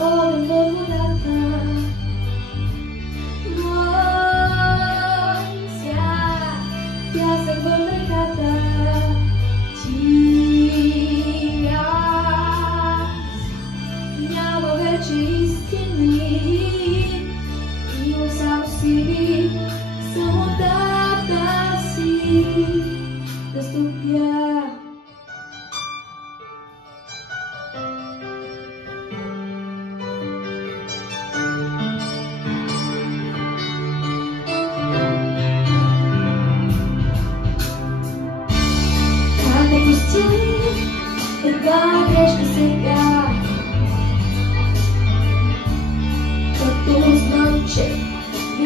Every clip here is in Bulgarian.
огън във водата. Мой свят, пясък в реката. Ти аз, няма вече истини, има само сили, самотата си да стопя. Една грешка сега, като знам, че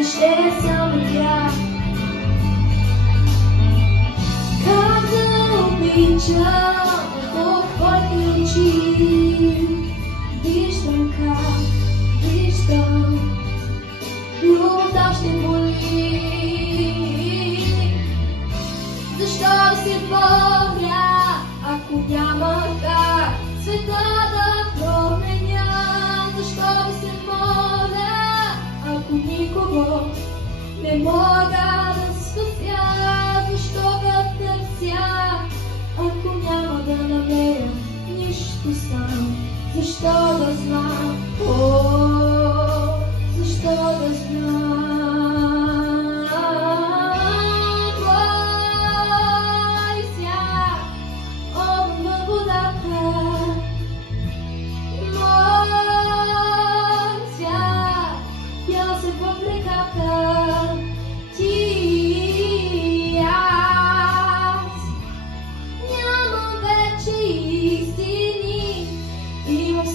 ще е само тя. Как да обичам в твоите очи, виждам как, виждам, любовта ще боли. Защо да се боря, ако няма как света да променя? Защо да се моля, ако никого не мога да спася? Защо да търся, ако няма да намеря нищо сам? Защо да знам, защо да знам?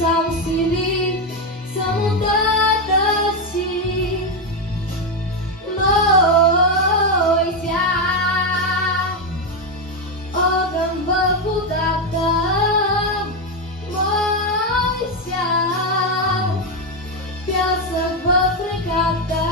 Само сили, самотата си, мой свят, огън във водата, мой свят, пясък в реката.